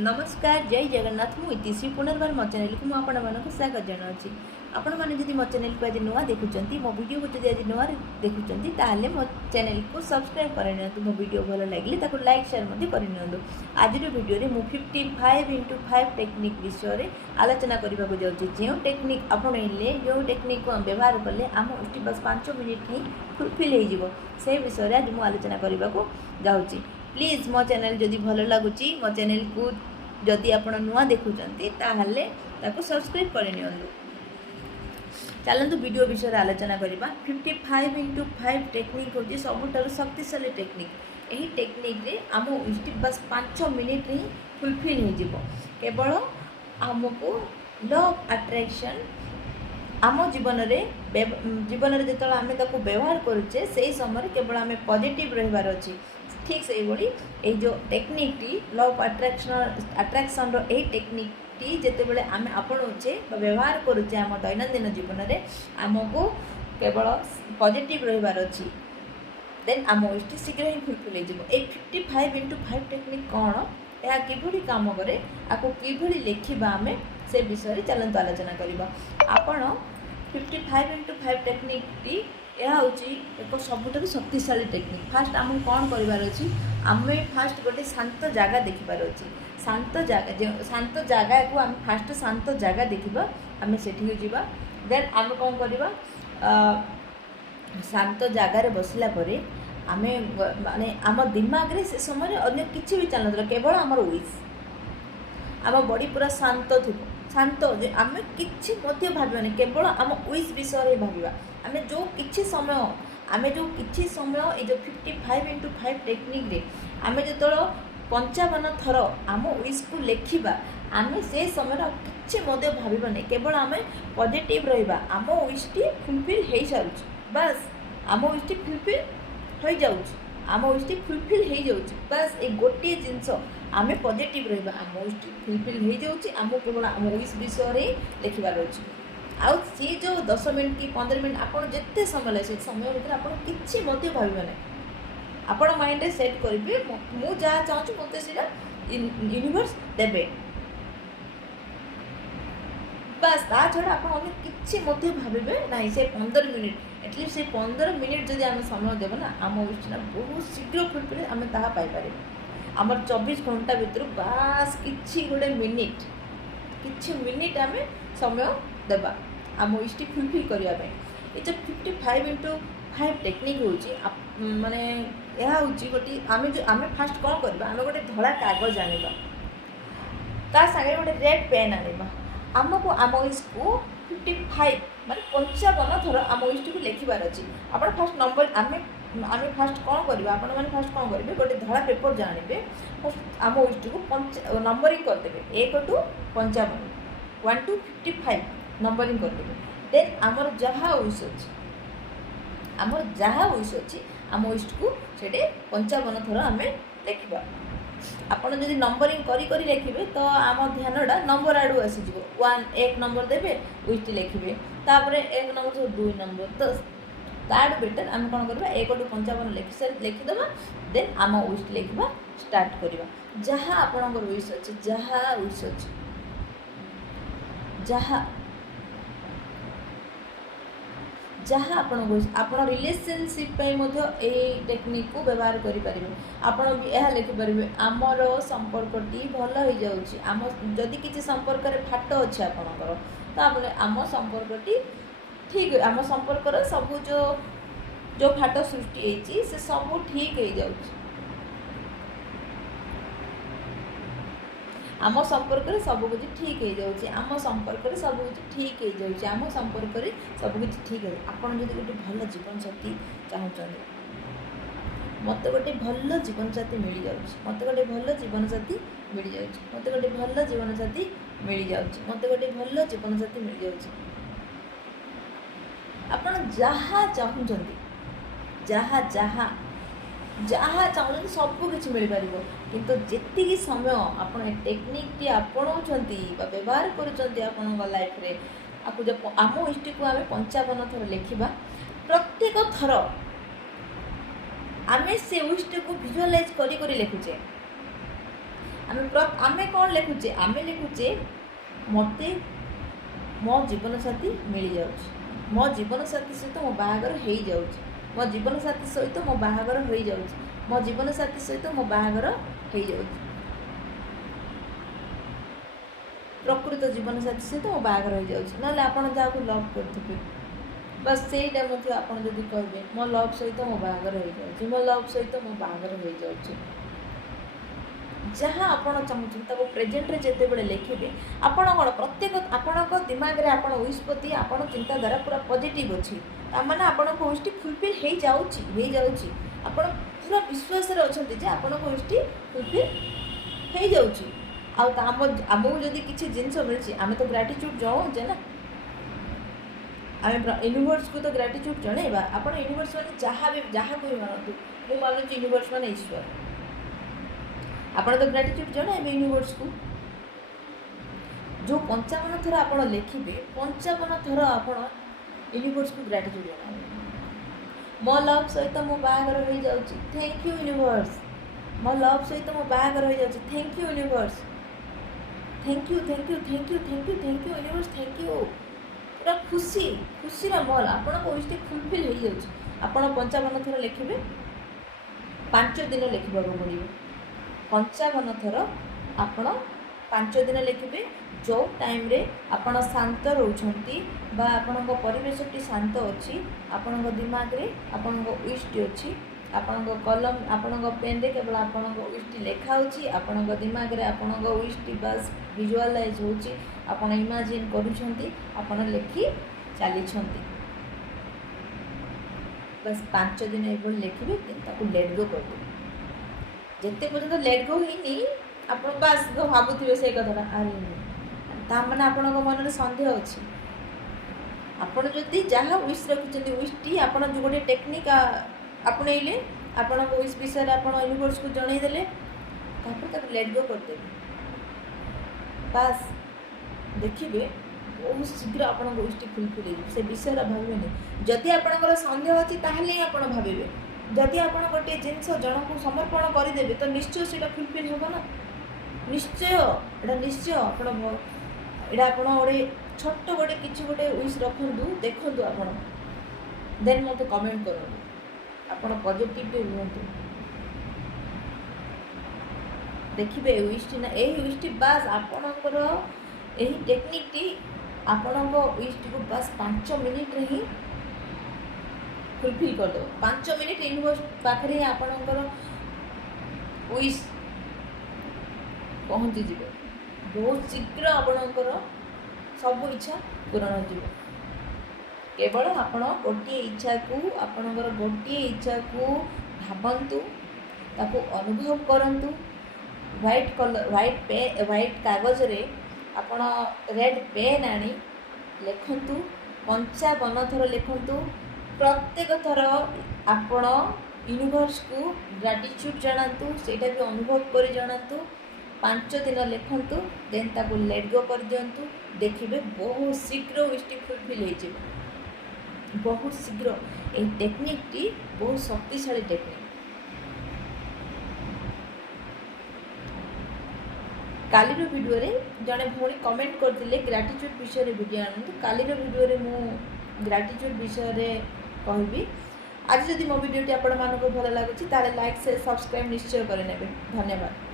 नमस्कार जय जगन्नाथ मुझे पुनर्बार मो चैनल को मुझे स्वागत जनावि आपण मैंने जब मो चैनल को आज नुआ देखुं मो वीडियो को जब आज नुआ देखुं ताल मो चैनल को सब्सक्राइब कर मो वीडियो भल लगे लाइक शेयर कर आज वीडियो में 55x5 टेक्निक विषय आलोचना करने को जाऊँगी जो टेक्निक आपणइले जो टेक्निक को व्यवहार कले आम उष्टि बस 5 मिनिट ही फुलफिल हो विषय आज मुझे आलोचना करने को जाऊँगी। प्लीज़ मो चैनल जदि भल लगुच मो चैनल को जदि आप नुआ देखुंती ताकू सब्सक्राइब कर चलतु वीडियो विषय आलोचना करवा 55x5 टेक्निक हूँ सबुठ शक्तिशाली टेक्निक। यही टेक्निक रे आम उष्टि बस 5 मिनिट ही फुलफिल हो केवल आमको लॉ ऑफ अट्रैक्शन आम जीवन में जो आम व्यवहार करुचे से समय केवल आम पॉजिटिव रहिबार अच्छी। ठीक से ये जो टेक्निक टी लॉ ऑफ अट्रैक्शन रो टेक्निक टी जिते आम आपणुचे व्यवहार करुचे आम दैनंदिन जीवन में आमको केवल पॉजिटिव रहिबार अच्छी देन आम इष्टि शीघ्र ही फुलफिल हो 55x5 टेक्निक कौन यह किभली काम करे आपको किभली लिखा आम से विषय चलते आलोचना करवा। आपण 55x5 टेक्निक टी यह हूँ एक सबुठ शक्तिशाली टेक्निक। फास्ट आम कौन करार अच्छी आम फास्ट गोटे शांत जगह देखिबार अच्छी शांत जगह को आम फास्ट शांत जगह देखा आम से देन आम कौन करवा शांत जगार बसला आम माने आम दिमाग रे से समय अन्य किसी भी चलना केवल आमर विश आम बॉडी पूरा शांत थी शांत आम कि भावन केवल आम विश विषय भावा आम जो किछि समय ये जो 55x5 टेक्निक रे आम जो 55 थर आम विश को लिखा आम से समय किसी भावन केवल आम पॉजिटिव रहिबा आम विश टी फुलफिल हो सारूँ बस आम विश टी फुलफिल हो जाऊँ आम विश टी फुलफिल हो जाऊँ बस ये गोटे जिनस आम पॉजिटिव रहिबा आम विश टी फुलफिल हो जाऊँ आम केवल आम विश विषय लिखबार अच्छी आउ सी जो 10 मिनट कि 15 मिनट आप जिते समय लगे से समय भर आप किसी भावे आपण माइंड रे सेट करेंगे मु जहाँ चाहूँ मत यूनिवर्स देवे बस ता छड़ा आप किसी भावे ना से 15 मिनिट एटलिस्ट से 15 मिनिट जब आम समय देव ना आम विषय बहुत शीघ्र फुलफिल आम ताहा पाइपर आमर 24 घंटा भितर बास किछि गोटे मिनिट आम समय देवा आम इष्टि फुलफिल करने ये जो 55x5 टेक्निक हूँ माने यह हूँ गोटे आम फास्ट कौन करवा आम गोटे धला कागज आने सागे गोटे रेड पेन आने आमको आम इश को 55 माने 55 थर आम इष्टि को लिखबार अच्छी आप फास्ट नंबर आम फास्ट कौन करवा आपण मैंने फास्ट कौन करेंगे गोटे धला पेपर जाने आम इष्टि को नंबरिंग करदे 1 to 55 1 to 55 नंबरिंग करदे देन आमर जहाँ विश अच्छी आम इष्ट को से 55 थर आम लिखा आपड़ जब नंबरिंग करी लिखे तो आम ध्यानटा नंबर आड़ू आसीज 1 नंबर देवे विष्टि लिखे तापर 1 नंबर 2 नंबर तो ताड़ बेटर आम कौन करवा 1 to 55 लिखिदेवा देन आम विष्ट लिखा स्टार्ट करवा जहाँ आपणकर विश अच्छे जहाँ विश अच्छे जहाँ आपण रिलेशनशिप टेक्निक को व्यवहार करें आपण यह लिखिपारे आमर संपर्कटी भल हो जाऊँगी आम जदि किसी संपर्क फाट अच्छे आपणकर तो आम संपर्कटी ठीक आम संपर्कर सब जो फाट सृष्टि होती से सब ठीक हो जाऊँगी आम संपर्क में सब कुछ ठीक हो जाऊँगी आम संपर्क में सब कुछ ठीक हो जाऊँगी आम संपर्क में सब कुछ ठीक है आपड़ जब गोटे भल जीवन साथी चाहते मत गोटे भल जीवन साथी मिल जाऊँगी मत गोटे भल जीवन साथी मिल जाऊँगी मत गोटे भल जीवन साथी मिल जाऊँगी मत गोटे भल जीवन साथी मिल जाऊँगी आपड़ जहाँ चाहते जहाँ चाहते सब किसी मिल पार किंतु जी समय आप टेक्निक आपणाऊँच व्यवहार कर लाइफ रे आपको जब आम इष्टि को आम 55 थर लिखा प्रत्येक थर आम से इष्टि को विजुअलाइज करी लिखुचे आमे कौन लिखुचे आमे लिखुचे मते मो जीवन साथी मिल जाउछ मो जीवन साथी सहित मो बाहागर हो जाउछ मो जीवन साथी सहित मो बाहागर हो जाउछ मो जीवन साथी सहित मो बाहागर हो जाउछ प्रकृत जीवन साथी सहित मो बाहागर हो जाउछ नले आपण जाको लव करथिबे बस सेटा मते आपण जदी कहबे मो लव सहित मो बाहागर हो जाउछ मो लव सहित मो बाहागर हो जाउछ जहाँ आपण चाहूँ ताको प्रेजेंट रे जेते बेले लिखिबे आपण कोन प्रत्येक आपण दिमाग रे आपण विस्पति आपण चिंताधारा पूरा पॉजिटिव अछि ता माने आपण को विष्टि फुलफिल हे जाउची आपण पूरा विश्वास रे अछंती जे आपण को विष्टि फुलफिल हे जाउची आ आमो जदी किछि जिंस मिलछि आमे तो ग्रेटिट्यूड जाऊ जे ना आमे यूनिवर्स को तो ग्रेटिट्यूड जणेबा आपण यूनिवर्स माने जहाँ कोई मानतु मु मानु यूनिवर्स माने ईश्वर आपण तो ग्रेटिट्यूड जणाइबे यूनिवर्स को जो 55 थर आपण लिखिबे 55 थर आपण यूनिवर्स को ग्रेटिट्यूड जणाइबे मो लव सहित मो बाहागर हो जाउची थैंक यू यूनिवर्स मो लव सहित मो बाहागर हो जाउची thank you universe thank you thank you thank you thank you thank you universe thank you पूरा खुशी रा मोल आपण को विष्टि फुलफिल हो जाउची आपण 55 थर लिखिबे 5 दिन लिखिबा को पड़िबो 55 थर आपण 5 दिन लिखिबे जो टाइम रे आपण शांत रहउछंती बा आपण परिवेशटी शांत अछि आपण दिमाग रे आपण इष्ट अछि आपण कलम आपण पेन रे केवल आपण इष्ट लेखा होछि आपण दिमाग रे आपण इष्ट बस विजुअलाइज होछि आपण इमेजिन करूछंती आपण लेखि चली छंती बस 5 दिन एबो लिखिबे ताको लेट गो कर जिते पर्यटन लेट गो ही आप भावुवे से कथा अरे मैंने आपण मन में सन्देह अच्छी आपड़ जदि जहाँ विश रखिंट विश टी आप जो गोटे टेक्निक आपणइले आपण विश विषय आप यूनिवर्स को जनईदे लेट गो करदे बास देखिए बहुत शीघ्र आप विश टी फुलफिल से विषय भावे जदि आपंकर सन्देह अच्छी ताहले आप भावे जदि आप गोटे जिनस जन को समर्पण करदेवे तो निश्चय से फुलफिल हम ना निश्चय एटा निश्चय आप गोटे छोट गोटे किसी गोटे विश रखु देखु आप देन मत कमेंट करूँ आप पॉजिटिव रुहतु देखिए विश टी ना यही विश टी बास आपणकर यही टेक्निक टी आपण विश टी को बास 5 मिनिट रे ही फुलफिल कर दो 5 मिनिट यूनिवर्स पाखे आपणकर विश पहुँची जीवे बहुत शीघ्र आपणकर सब इच्छा पूरण हो केवल आपण गोटे इच्छा को आपणकर गोटे इच्छा को भावतु ताको अनुभव करंतु व्हाइट कलर व्हाइट कागज रे आपण रेड पेन आनी लिखंतु 55 थर लिखंतु प्रत्येक थर आपण यूनिवर्स को ग्रेटिट्यूड जनातु सेटा भी अनुभव कर जनातु 5 दिन लिखंतु देन ताको लेट गो कर दियंतु देखिबे बहुत शीघ्र विष्टि फुलफिल हो बहुत शीघ्र ए टेक्निक टी बहुत शक्तिशाली टेक्निक कालीर वीडियो रे जने भूणी कमेंट करथिले ग्रेटिट्यूड विषय रे वीडियो आनंतु कालीर वीडियो रे मु ग्रेटिट्यूड विषय रे कहबी आज जदि मो वीडियोटी आपण मानको भल लागुछि ताले लाइक से सब्सक्राइब निश्चय करे नेबे धन्यवाद।